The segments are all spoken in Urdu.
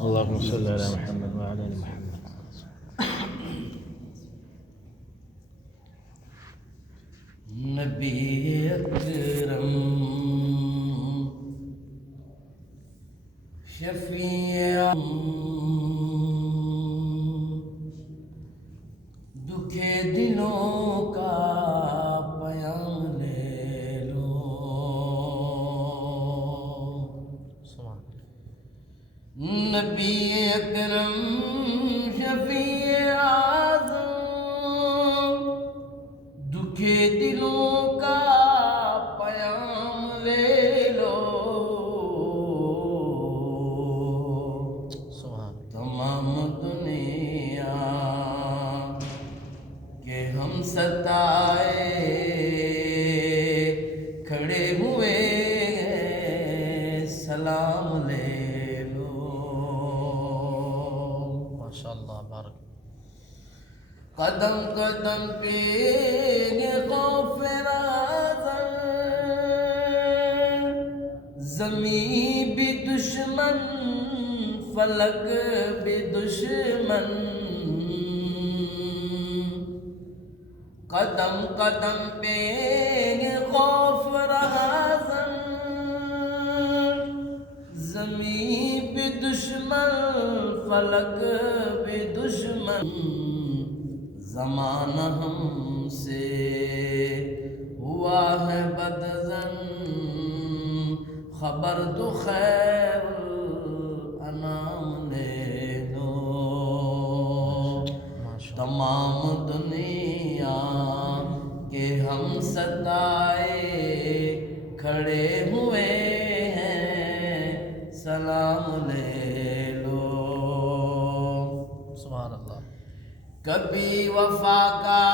اللهم صل على محمد وعلى ال محمد. نبی اکرم شفیع دکھے دلوں کا پیام لے لو. نبی اکرم شفیع اعظم دکھے دلوں کا پیام لے لو. تمام دنیا کے ہم ستائے کھڑے ہوئے ہیں سلام لے لو. ماشاءاللہ بارک. قدم قدم پہ یہ خوف رازاں زمین بھی دشمن فلک بھی دشمن. قدم قدم پہ یہ خوف رازاں زمین بھی دشمن فلک بھی دشمن. زمانہ ہم سے ہوا ہے بدظن خبر تو خیر الانام لے دو. تمام دنیا کے ہم ستائے کھڑے ہوئے ہیں سلام لے لو. سبحان اللہ. کبھی وفا کا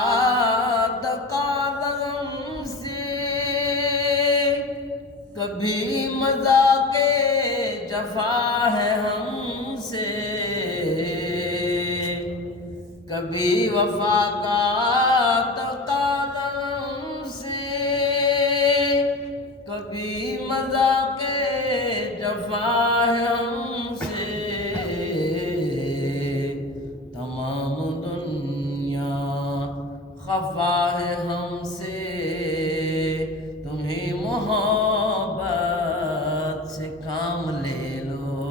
تقاضا ہم سے کبھی مذاق جفا ہے ہم سے. کبھی وفا کا تقاضا ہم سے کبھی مذاق جفا ہے ہم سے. تمام دنیا خفا ہے ہم سے تمہیں محبت سے کام لے لو.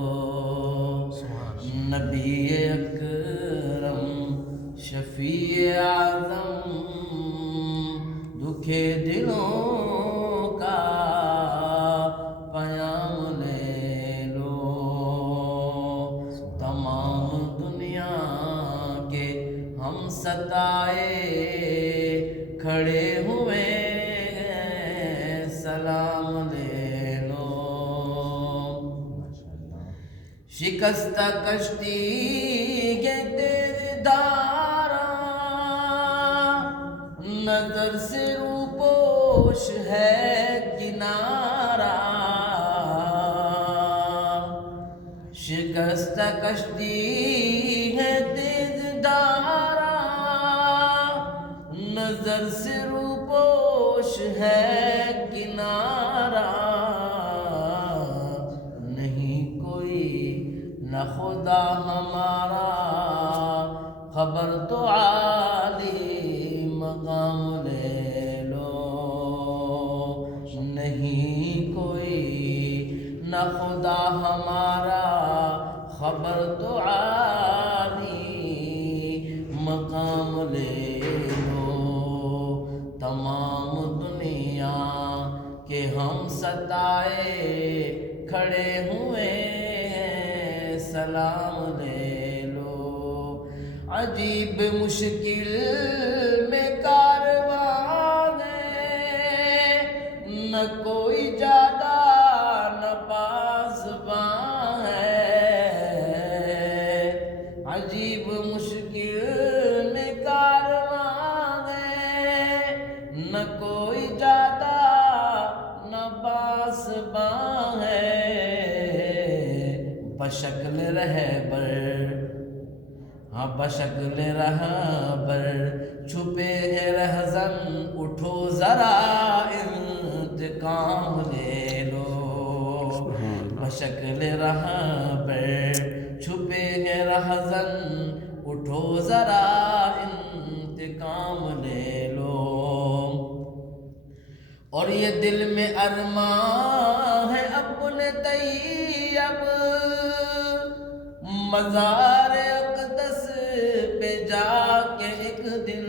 نبی اکرم شفیع اعظم دکھے دلوں کا پیام لے لو. تمام دنیا کے ہم ستائے کھڑے ہوئے ہیں سلام لے لو. شکستہ کشتی کے تیز دھارا نظر سے روپوش ہے کنارہ. شکستہ کشتی ہے تیز دھارا نظر سے روپوش ہے کنارہ. نہیں کوئی نہ خدا ہمارا خبر تو عالی مقام لے لو. نہیں کوئی نہ خدا ہمارا خبر تو عالی مقام لے لو. تمام دنیا کے ہم ستائے کھڑے ہوئے ہیں سلام لے لو. عجیب مشکل میں کاروان ہے نہ کوئی جادہ نہ پاسباں ہے. عجیب مشکل میں کاروان ہے نہ کوئی جادہ نہ پاسباں ہے. بشکل رہبر ہاں بشکل رہبر چھپے ہے رہزن اٹھو ذرا انتقام لے لو. بشکل رہبر چھپے ہیں رہزن اٹھو ذرا انتقام لے لو اور یہ دل میں ارمان ہے اپنے طیب مزار اقدس پہ جا کے ایک دن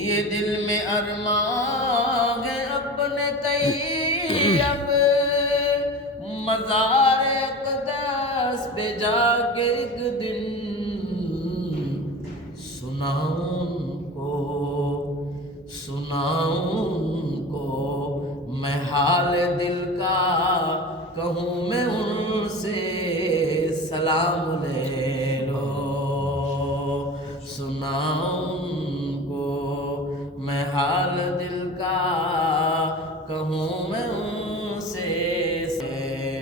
یہ دل میں ارمان ہے اپنے طیب مزار اقدس پہ جا کے ایک دن سناؤں کو میں حال دل کا کہوں میں ان سے سلام لے لو سناؤں کو میں حال دل کا کہوں میں ان سے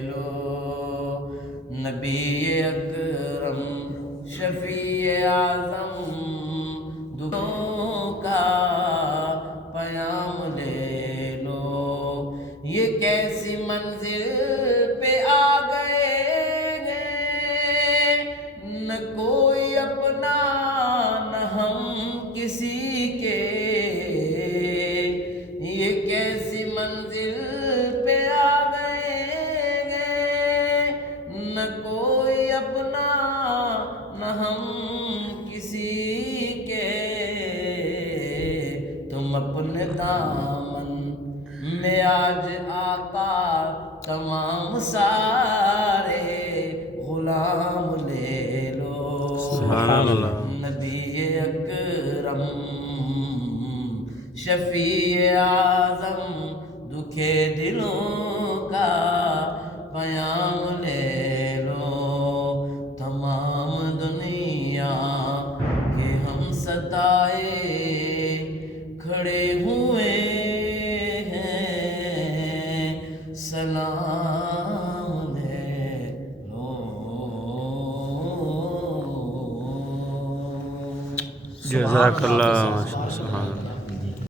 لو نبی اکرم شفیع اعظم دکھوں کا پیام لے لو یہ کیسی منزل پہ آ گئے ہیں نہ کوئی اپنا نہ ہم کسی کے یہ کیسی منزل پہ آ گئے ہیں نہ کوئی اپنا نہ ہم کسی کے تم اپنے دامن میں آج آقا تمام سارے غلام لے لو سبحان اللہ نبی اکرم شفیع اعظم دکھے دلوں کا پیام لے لو تمام دنیا کے ہم ستائے کھڑے ہوئے ہیں سلام لے لو جزاک اللہ سبحان اللہ